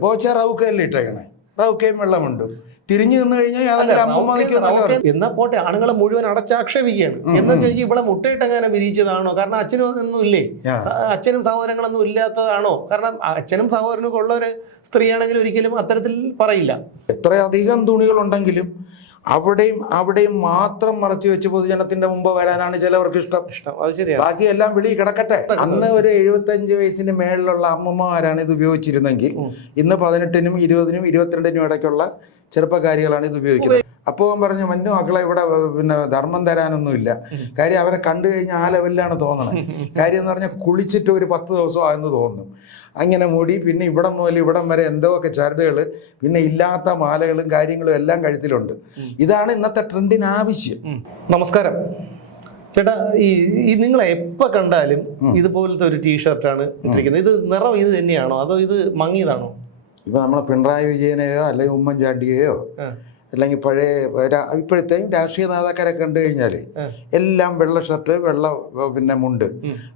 ബോച്ച. റൗക്കയിൽ റൗക്കയല്ലേ ഇട്ടേക്കണേ. റൗക്കയും വെള്ളമുണ്ട്. തിരിഞ്ഞു നിന്ന് കഴിഞ്ഞാൽ നിൽക്കുന്ന എന്നാ പോട്ടെ ആണുങ്ങളെ മുഴുവൻ അടച്ചാക്ഷേപിക്കുകയാണ്. എന്ന് ചോദിച്ചാൽ ഇവിടെ മുട്ടയിട്ട് എങ്ങനെ വിരിച്ചതാണോ കാരണം അച്ഛനും ഒന്നും ഇല്ലേ? അച്ഛനും സഹോദരങ്ങളൊന്നും ഇല്ലാത്തതാണോ? കാരണം അച്ഛനും സഹോദരനും ഉള്ള ഒരു സ്ത്രീയാണെങ്കിൽ ഒരിക്കലും അത്തരത്തിൽ പറയില്ല. എത്രയധികം തുണികളുണ്ടെങ്കിലും അവിടെയും അവിടെയും മാത്രം മറച്ചു വെച്ച് പൊതുജനത്തിന്റെ മുമ്പ് വരാനാണ് ചിലവർക്ക് ഇഷ്ടം. ഇഷ്ടം. അത് ശരിയാണ്. ബാക്കിയെല്ലാം വെളി കിടക്കട്ടെ. അന്ന് ഒരു എഴുപത്തഞ്ച് വയസ്സിന് മേളിലുള്ള അമ്മമാരാണ് ഇത് ഉപയോഗിച്ചിരുന്നെങ്കിൽ. ഇന്ന് പതിനെട്ടിനും ഇരുപതിനും ഇരുപത്തിരണ്ടിനും ഇടയ്ക്കുള്ള ചെറുപ്പക്കാരികളാണ് ഇത് ഉപയോഗിക്കുന്നത്. അപ്പോൾ പറഞ്ഞു മഞ്ഞു മക്കളെ ഇവിടെ പിന്നെ ധർമ്മം തരാനൊന്നുമില്ല. കാര്യം അവരെ കണ്ടു കഴിഞ്ഞാൽ ആ ലെവലിലാണ് തോന്നണത്. കാര്യം എന്ന് പറഞ്ഞാൽ കുളിച്ചിട്ട് ഒരു പത്ത് ദിവസം ആയെന്ന് തോന്നുന്നു. അങ്ങനെ മുടി പിന്നെ ഇവിടം മുതൽ ഇവിടം വരെ എന്തോ ഒക്കെ ചരടുകൾ പിന്നെ ഇല്ലാത്ത മാലകളും കാര്യങ്ങളും എല്ലാം കഴുത്തിലുണ്ട്. ഇതാണ് ഇന്നത്തെ ട്രെൻഡിന് ആവശ്യം. നമസ്കാരം. ചേട്ടാ ഈ ഈ നിങ്ങൾ എപ്പോൾ കണ്ടാലും ഇതുപോലത്തെ ഒരു ടീഷർട്ടാണ് ഇട്ടിരിക്കുന്നത്. ഇത് നിറം ഇത് തന്നെയാണോ? അതോ ഇത് മങ്ങിയതാണോ? ഇപ്പൊ നമ്മളെ പിണറായി വിജയനെയോ അല്ലെങ്കിൽ ഉമ്മൻചാണ്ടിയെയോ. അല്ലെങ്കിൽ പഴയ ഇപ്പോഴത്തെയും രാഷ്ട്രീയ നേതാക്കാരെ കണ്ടു കഴിഞ്ഞാൽ എല്ലാം വെള്ള ഷർട്ട് വെള്ള പിന്നെ മുണ്ട്.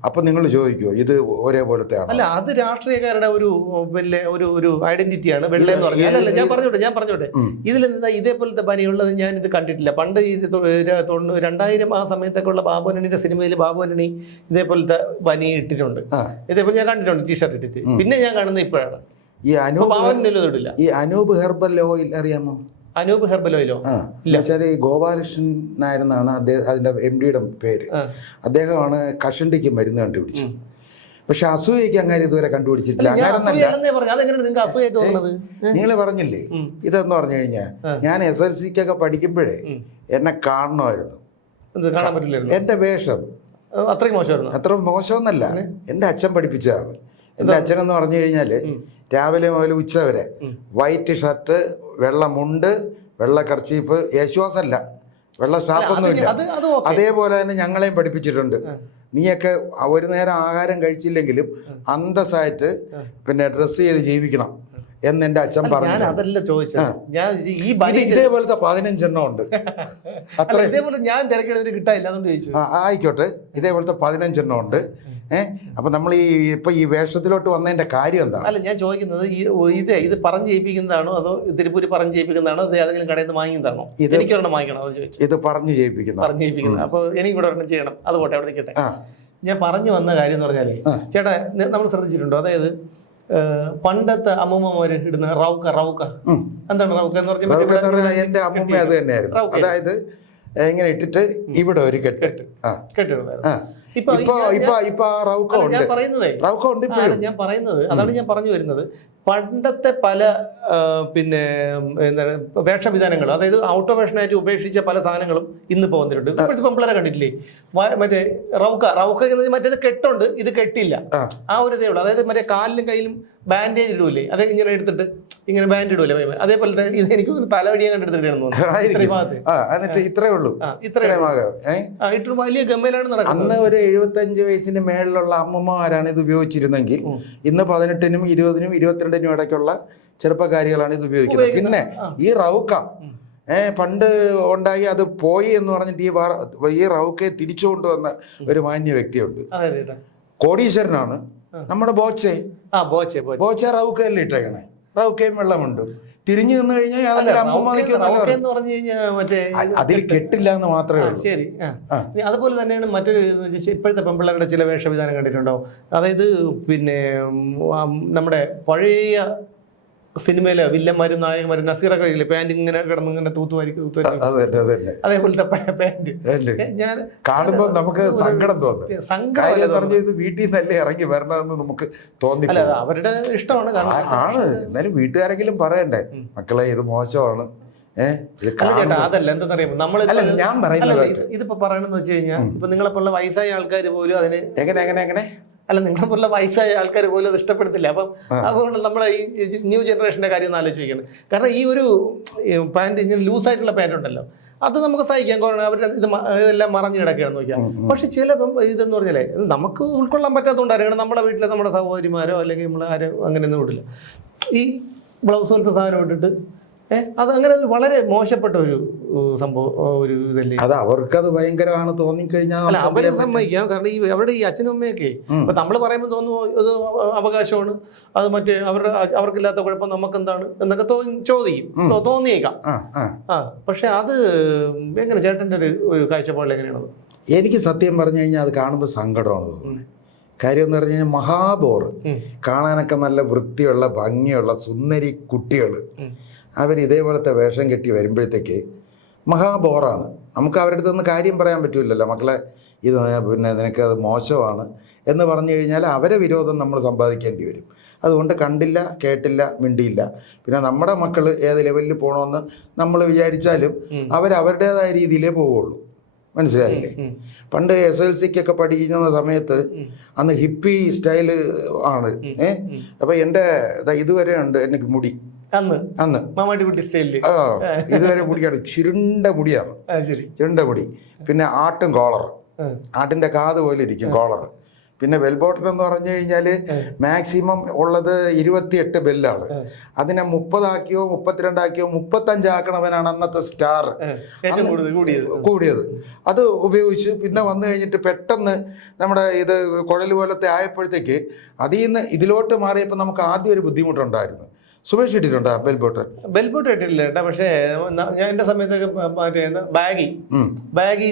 അപ്പൊ നിങ്ങൾ ചോദിക്കുമോ ഇത് ഒരേപോലത്തെ ആണ് അല്ല അത് രാഷ്ട്രീയക്കാരുടെ ഒരു വലിയ ഒരു ഒരു ഐഡന്റിറ്റിയാണ് വെള്ള എന്ന് പറഞ്ഞാൽ. ഇത് ഞാൻ പറഞ്ഞോട്ടെ ഞാൻ പറഞ്ഞോട്ടെ. ഇതിൽ നിന്ന് ഇതേപോലത്തെ പനിയുള്ളത് ഞാൻ ഇത് കണ്ടിട്ടില്ല. പണ്ട് ഈ തൊ- ര- തൊണ്ണൂ- രണ്ടായിരം ആ സമയത്തൊക്കെ ഉള്ള ബാബുനണിന്റെ സിനിമയിൽ ബാബുനണി ഇതേപോലത്തെ പനി ഇട്ടിട്ടുണ്ട്. ഇതേപോലെ ഞാൻ കണ്ടിട്ടുണ്ട് ടീഷർട്ട് ഇട്ടിട്ട്. പിന്നെ ഞാൻ കാണുന്നത് ഇപ്പോഴാണ്. ഈ അനൂപ് ഈ അനൂപ് ഹെർബൽ ഓയിൽ അറിയാമോ? അനൂപ് ഹെർബലോയിലോ ആ എന്നുവെച്ചാൽ ഈ ഗോപാലകൃഷ്ണൻ നായരെന്നാണ് അദ്ദേഹം അതിന്റെ എം ഡിയുടെ പേര്. അദ്ദേഹമാണ് കഷണ്ടിക്ക് മരുന്ന് കണ്ടുപിടിച്ചത്. പക്ഷെ അസൂയക്ക് അങ്ങനെ ഇതുവരെ കണ്ടുപിടിച്ചിട്ടില്ല. നിങ്ങൾ പറഞ്ഞില്ലേ. ഇതെന്ന് പറഞ്ഞു കഴിഞ്ഞാൽ ഞാൻ എസ് എൽ സിക്കൊക്കെ പഠിക്കുമ്പോഴേ എന്നെ കാണണമായിരുന്നു എന്റെ വേഷം. അത് അത്രയും മോശമായിരുന്നു? അത്ര മോശമൊന്നല്ല. എന്റെ അച്ഛൻ പഠിപ്പിച്ചതാണ് എന്റെ അച്ഛൻ എന്ന് പറഞ്ഞു കഴിഞ്ഞാൽ ഉം. രാവിലെ മുതൽ ഉച്ച വരെ. വൈറ്റ് ഷർട്ട് വെള്ള മുണ്ട് വെള്ള കർച്ചീപ്പ് യേശുവാസല്ല വെള്ള സ്റ്റാഫൊന്നുമില്ല അത് അത് അതേപോലെ തന്നെ ഞങ്ങളെയും പഠിപ്പിച്ചിട്ടുണ്ട്. നീയൊക്കെ ഒരു നേരം ആഹാരം കഴിച്ചില്ലെങ്കിലും അന്തസ്സായിട്ട് പിന്നെ ഡ്രസ്സ് ചെയ്ത് ജീവിക്കണം എന്ന് എന്റെ അച്ഛൻ പറഞ്ഞു അതല്ല ചോദിച്ചത്. ഈ ഇതേപോലത്തെ പതിനഞ്ചെണ്ണം ഉണ്ട്. അത്ര. അല്ല, ഇതേപോലെ ഞാൻ തിരക്കെടുത്തിട്ട് കിട്ടാനില്ല അതുകൊണ്ട് ചോദിച്ചു. ആയിക്കോട്ടെ. ഇതേപോലത്തെ പതിനഞ്ചെണ്ണം ഉണ്ട്. ഏഹ് അപ്പൊ നമ്മൾ ഈ ഇപ്പൊ ഈ വേഷത്തിലോട്ട് വന്നതിന്റെ കാര്യം എന്താണ്? അല്ല ഞാൻ ചോദിക്കുന്നത് ഈ ഇത് ഇത് പറഞ്ഞ് ചെയ്യിപ്പിക്കുന്നതാണോ? അതോ തിരുപ്പൂരി പറഞ്ഞ് ചെയ്യിപ്പിക്കുന്നതാണോ? അതോ ഏതെങ്കിലും കടയിൽ നിന്ന് വാങ്ങിയതാണോ ഇത് എനിക്ക് ഒരെണ്ണം വാങ്ങിക്കണം? അത് ചോദിച്ചു. ഇത് പറഞ്ഞു ചെയ്യിപ്പിക്കുന്ന പറഞ്ഞ് ചെയ്യിപ്പിക്കുന്നത്. അപ്പോൾ എനിക്ക് ഇവിടെ ഒരെണ്ണം ചെയ്യണം. അത് പോട്ടെ അവിടെ നിൽക്കട്ടെ. ഞാൻ പറഞ്ഞു വന്ന കാര്യം എന്ന് പറഞ്ഞാൽ ചേട്ടാ നമ്മൾ ശ്രദ്ധിച്ചിട്ടുണ്ടോ? അതായത് പണ്ടത്തെ അമ്മൂമ്മമാര് ഇടുന്ന റൗക്ക റൗക്ക. എന്താണ് റൗക്ക എന്ന് പറഞ്ഞാൽ അതൊക്കെ മറ്റേ എന്ന് എന്റെ അമ്മമ്മ അത് തന്നെയായിരുന്നു. അതായത് ഇങ്ങനെ ഇട്ടിട്ട് ഇവിടെ ഒരു കെട്ട്. ആ. ഇപ്പൊ ഇപ്പൊ ഇപ്പൊ റൗക്ക ഉണ്ട്. റൗക്ക ഉണ്ട് ഞാൻ പറയുന്നത് അതാണ് ഞാൻ പറഞ്ഞു വരുന്നത്. പണ്ടത്തെ പല പിന്നെ എന്താണ് വേഷവിധാനങ്ങൾ അതായത് ഔട്ടോ വേഷനായിട്ട് ഉപേക്ഷിച്ച പല സാധനങ്ങളും ഇന്നിപ്പോ വന്നിട്ടുണ്ട്. ഇപ്പോഴത്തെ പെമ്പിളരെ കണ്ടിട്ടില്ലേ? മറ്റേ റൗക്ക. റൗക്ക എന്നത് മറ്റേത് കെട്ടുണ്ട് ഇത് കെട്ടില്ല. ആ. ആ ഒരു ഇതേ ഉള്ളൂ. അതായത് മറ്റേ കാലിലും കയ്യിലും ബാൻഡേജ് ഇടൂലേ? അത് ഇങ്ങനെ എടുത്തിട്ട് ഇങ്ങനെ ബാൻഡ് ഇടൂലേ? അതേപോലെ തന്നെ ഇത് എനിക്ക്. ഇത്രയും ഭാഗത്ത്. ആ എന്നിട്ട് ഇത്രേ ഉള്ളൂ. ഇട്ട് വലിയ ഗമ്മയിലാണ് നടക്കുന്നത്. അന്ന് ഒരു എഴുപത്തഞ്ച് വയസ്സിന് മേളിലുള്ള അമ്മമാരാണ് ഇത് ഉപയോഗിച്ചിരുന്നെങ്കിൽ. ഇന്ന് പതിനെട്ടിനും ഇരുപതിനും ഇരുപത്തിരണ്ടിനും ഇടയ്ക്കുള്ള ചെറുപ്പക്കാരികളാണ് ഇത് ഉപയോഗിക്കുന്നത്. പിന്നെ ഈ റൗക്ക ഏഹ് പണ്ട് ഉണ്ടായി അത് പോയി എന്ന് പറഞ്ഞിട്ട് ഈ വാ- ഈ റൗക്കയെ തിരിച്ചു കൊണ്ടുവന്ന ഒരു മാന്യ വ്യക്തിയുണ്ട്. കോടീശ്വരനാണ്. നമ്മുടെ ബോച്ചെ. ആ ബോച്ചെ റൗക്കയല്ലേ ഇട്ടേക്കണേ. റൗക്കയും വെള്ളമുണ്ട്. തിരിഞ്ഞു നിന്ന് കഴിഞ്ഞാൽ അമ്മമ്മ എന്ന് പറഞ്ഞു കഴിഞ്ഞാൽ അതിൽ കെട്ടില്ല എന്ന് മാത്രമേ ഉള്ളൂ. ശരി. അതുപോലെ തന്നെയാണ് മറ്റൊരു ഇപ്പോഴത്തെ പെമ്പിള്ളകളുടെ ചില വേഷവിധാനം കണ്ടിട്ടുണ്ടോ അതായത് പിന്നെ നമ്മുടെ പഴയ സിനിമയിലെ വില്ലന്മാരും നായകന്മാരും നസീറൊക്കെ ഇല്ലേ? പാന്റ് ഇങ്ങനെ കിടന്ന് ഇങ്ങനെ തൂത്തുവാരി തൂത്തുവാരി അത് തന്നെ അത് തന്നെ അതേപോലത്തെ പാന്റ് ഞാൻ കാണുമ്പോൾ നമുക്ക് സങ്കടം തോന്നും. സങ്കടം ഇത് വീട്ടിൽ നിന്നല്ലേ ഇറങ്ങി വരണമെന്ന് നമുക്ക് തോന്നി അവരുടെ ഇഷ്ടമാണ് ആണ്. എന്നാലും വീട്ടുകാരെങ്കിലും പറയണ്ടേ? മക്കളെ ഇത് മോശമാണ്. അതല്ല എന്തെന്നറിയാമോ? നമ്മൾ ഞാൻ പറയുന്നത് ഇത് ഇതിപ്പോ പറയണെന്ന് വെച്ച് കഴിഞ്ഞാൽ. ഇപ്പൊ നിങ്ങളെപ്പോലുള്ള വയസ്സായ ആൾക്കാർ പോലും അതിന് എങ്ങനെ എങ്ങനെ എങ്ങനെ? അല്ല നിങ്ങളെ പോലുള്ള വയസ്സായ ആൾക്കാർ പോലും അത് ഇഷ്ടപ്പെടുത്തില്ല അപ്പം അതുകൊണ്ട് നമ്മുടെ ഈ ന്യൂ ജനറേഷന്റെ കാര്യം ഒന്ന് ആലോചിക്കണം. കാരണം ഈ ഒരു പാന്റ് ഇങ്ങനെ ലൂസായിട്ടുള്ള പാന്റ് ഉണ്ടല്ലോ അത് നമുക്ക് സഹിക്കാം. അവർ ഇത് ഇതെല്ലാം മറഞ്ഞു കിടക്കുകയാണ് നോക്കിയാൽ. പക്ഷെ ചിലപ്പം ഇതെന്ന് പറഞ്ഞാലേ നമുക്ക് ഉൾക്കൊള്ളാൻ പറ്റാത്തതുകൊണ്ടാണ്. നമ്മുടെ വീട്ടിലെ നമ്മുടെ സഹോദരിമാരോ അല്ലെങ്കിൽ നമ്മൾ ആരോ അങ്ങനെയൊന്നും വിടില്ല ഈ ബ്ലൗസ് പോലത്തെ സാധനം ഇട്ടിട്ട് അത് അങ്ങനെ വളരെ മോശപ്പെട്ട ഒരു സംഭവം ഒരു ഇതല്ലേ? അത് അവർക്കത് ഭയങ്കരമാണ് തോന്നിക്കഴിഞ്ഞാൽ അവരെ സമ്മതിക്കാം. കാരണം ഈ അവരുടെ ഈ അച്ഛനും അമ്മയൊക്കെ ഇപ്പൊ നമ്മൾ പറയുമ്പോൾ തോന്നുന്നു ഇത് അവകാശമാണ്. അത് മറ്റേ അവരുടെ അവർക്കില്ലാത്ത കുഴപ്പം നമുക്കെന്താണ് എന്നൊക്കെ ചോദിക്കും. തോന്നിയേക്കാം. ആ പക്ഷെ അത് എങ്ങനെ ചേട്ടന്റെ ഒരു ഒരു കാഴ്ചപ്പാടിൽ എങ്ങനെയാണത്? എനിക്ക് സത്യം പറഞ്ഞു കഴിഞ്ഞാൽ അത് കാണുമ്പോൾ സങ്കടമാണ് തോന്നുന്നത്. കാര്യം എന്ന് പറഞ്ഞു കഴിഞ്ഞാൽ മഹാബോർ കാണാനൊക്കെ നല്ല വൃത്തിയുള്ള ഭംഗിയുള്ള സുന്ദരി കുട്ടികൾ ഉം. അവർ ഇതേപോലത്തെ വേഷം കെട്ടി വരുമ്പോഴത്തേക്ക് മഹാബോറാണ്. നമുക്ക് അവരുടെ അടുത്ത് നിന്ന് കാര്യം പറയാൻ പറ്റില്ലല്ലോ മക്കളെ ഇത് പിന്നെ നിനക്ക് അത് മോശമാണ് എന്ന് പറഞ്ഞു കഴിഞ്ഞാൽ അവരെ വിരോധം നമ്മൾ സമ്പാദിക്കേണ്ടി വരും. അതുകൊണ്ട് കണ്ടില്ല കേട്ടില്ല മിണ്ടിയില്ല. പിന്നെ നമ്മുടെ മക്കൾ ഏത് ലെവലിൽ പോകണമെന്ന് നമ്മൾ വിചാരിച്ചാലും അവരവരുടേതായ അവർ അവരുടേതായ രീതിയിലേ പോവുള്ളൂ. മനസ്സിലായില്ലേ? പണ്ട് എസ് എൽ സിക്കൊക്കെ പഠിക്കുന്ന സമയത്ത് അന്ന് ഹിപ്പി സ്റ്റൈൽ ആണ്. ഏഹ്. അപ്പൊ എന്റെ ഇതുവരെ ഉണ്ട് എനിക്ക് മുടി. അന്ന്? അന്ന്. മാമാട്ടിക്കുട്ടി സ്റ്റൈലിൽ. ആ ഇതുവരെ മുടിയാണ് ചുരുണ്ട മുടിയാണ് ചുരുണ്ട മുടി പിന്നെ ആട്ടും കോളർ. ആട്ടിന്റെ കാത് പോലെ ഇരിക്കും കോളർ. പിന്നെ ബെൽ ബോട്ടൺ എന്ന് പറഞ്ഞു കഴിഞ്ഞാൽ മാക്സിമം ഉള്ളത് ഇരുപത്തിയെട്ട് ബെല്ലാണ്. അതിനെ മുപ്പതാക്കിയോ മുപ്പത്തിരണ്ടാക്കിയോ മുപ്പത്തഞ്ചാക്കണവനാണ് അന്നത്തെ സ്റ്റാർ കൂടിയത്. അത് ഉപയോഗിച്ച് പിന്നെ വന്നു കഴിഞ്ഞിട്ട് പെട്ടെന്ന് നമ്മുടെ ഇത് കുഴൽ പോലത്തെ ആയപ്പോഴത്തേക്ക് അതിൽ നിന്ന് ഇതിലോട്ട് മാറിയപ്പോൾ നമുക്ക് ആദ്യം ഒരു ബുദ്ധിമുട്ടുണ്ടായിരുന്നു. സുമേഷ് ഇട്ടിട്ടുണ്ടോ? ബെൽ ബോട്ട് ബെൽബോട്ട് ഇട്ടില്ല കേട്ടോ പക്ഷേ ഞാൻ എന്റെ സമയത്തൊക്കെ മറ്റേ ബാഗി. ബാഗി